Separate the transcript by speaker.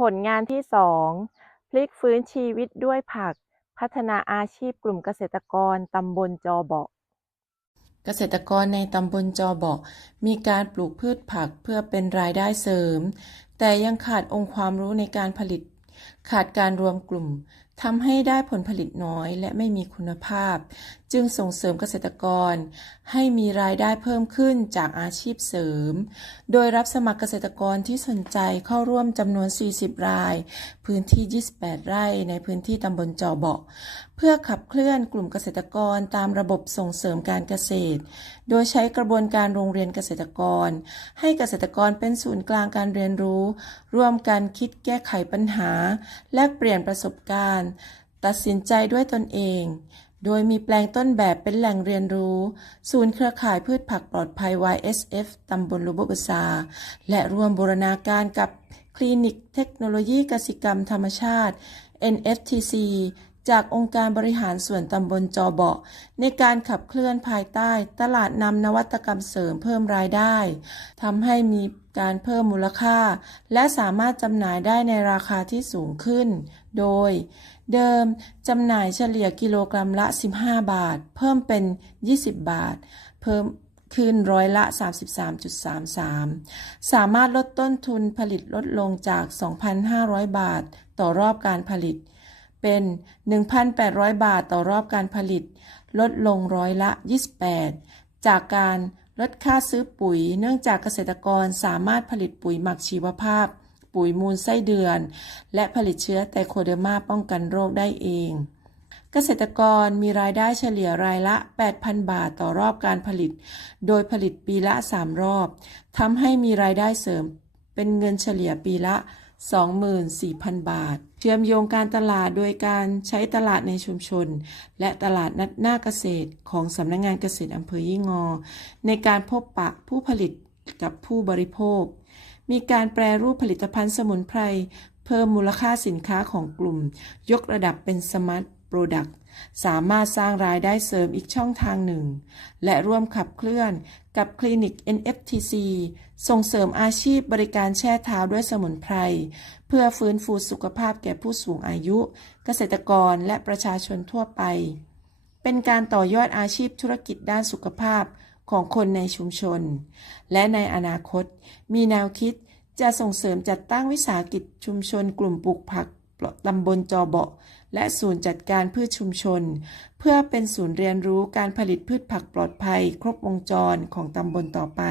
Speaker 1: ผลงานที่ 2 พลิกฟื้นชีวิตด้วยผัก พัฒนาอาชีพกลุ่มเกษตรกรตำบลจอเบาะ
Speaker 2: เกษตรกรในตำบลจอบอก มีการปลูกพืชผักเพื่อเป็นรายได้เสริม แต่ยังขาดองค์ความรู้ในการผลิต ขาดการรวมกลุ่ม ทำให้ได้ผลผลิตน้อยและไม่มีคุณภาพ จึงส่งเสริมเกษตรกร ให้มีรายได้เพิ่มขึ้นจากอาชีพเสริม โดยรับสมัครเกษตรกรที่สนใจเข้าร่วมจำนวน 40 ราย พื้นที่ 28 ไร่ในพื้นที่ตำบลจอเบาะ เพื่อขับเคลื่อนกลุ่มเกษตรกรตามระบบส่งเสริมการเกษตร โดยใช้กระบวนการโรงเรียนเกษตรกร ให้เกษตรกรเป็นศูนย์กลางการเรียนรู้ ร่วมกันคิดแก้ไขปัญหา แลกเปลี่ยนประสบการณ์ตัดสินใจด้วยตนเอง โดยมีแปลงต้นแบบเป็นแหล่งเรียนรู้ ศูนย์เครือข่ายพืชผักปลอดภัย YSF ตำบลลุบบุษา และร่วมบูรณาการกับคลินิกเทคโนโลยีกสิกรรมธรรมชาติ NFTC จากองค์การบริหารส่วนตำบลจอเบาะ ในการขับเคลื่อนภายใต้ ตลาดนำนวัตกรรมเสริมเพิ่มรายได้ทำให้มีการเพิ่มมูลค่า และสามารถจำหน่ายได้ในราคาที่สูงขึ้น โดย เดิมจำหน่ายเฉลี่ยกิโลกรัมละ 15 บาท เพิ่มเป็น 20 บาท เพิ่มขึ้นร้อยละ 33.33 สามารถลดต้นทุนผลิตลดลงจาก 2,500 บาท ต่อรอบการผลิต เป็น 1,800 บาทต่อรอบการผลิต ลดลงร้อยละ 28 จากการลดค่าซื้อปุ๋ย เนื่องจากเกษตรกรสามารถผลิตปุ๋ยหมักชีวภาพ ปุ๋ยมูลไส้เดือน และผลิตเชื้อไตโคเดอร์มาป้องกันโรคได้เอง เกษตรกรมีรายได้เฉลี่ยรายละ 8,000 บาทต่อรอบการผลิต โดยผลิตปีละ 3 รอบ ทำให้มีรายได้เสริมเป็นเงินเฉลี่ยปีละ 24,000 บาท เชื่อมโยงการตลาดโดยการใช้ตลาดในชุมชน และตลาดนัดหน้าเกษตรของสำนักงงานเกษตรอำเภอยี่งอ ในการพบปะผู้ผลิตกับผู้บริโภค มีการแปรรูปผลิตภัณฑ์สมุนไพร เพิ่มมูลค่าสินค้าของกลุ่ม ยกระดับเป็นสมาร์ท โปรดักต์สามารถสร้างรายได้เสริมอีกช่องทางหนึ่ง และร่วมขับเคลื่อนกับคลินิก NFTC ส่งเสริมอาชีพบริการแช่เท้าด้วยสมุนไพร เพื่อฟื้นฟูสุขภาพแก่ผู้สูงอายุ เกษตรกรและประชาชนทั่วไป เป็นการต่อยอดอาชีพธุรกิจด้านสุขภาพของคนในชุมชน และในอนาคตมีแนวคิดจะส่งเสริมจัดตั้งวิสาหกิจชุมชนกลุ่มปลูกผัก ตำบลจอเบาะ และศูนย์จัดการพืชชุมชน เพื่อเป็นศูนย์เรียนรู้การผลิตพืชผักปลอดภัย ครบวงจรของตำบลต่อไป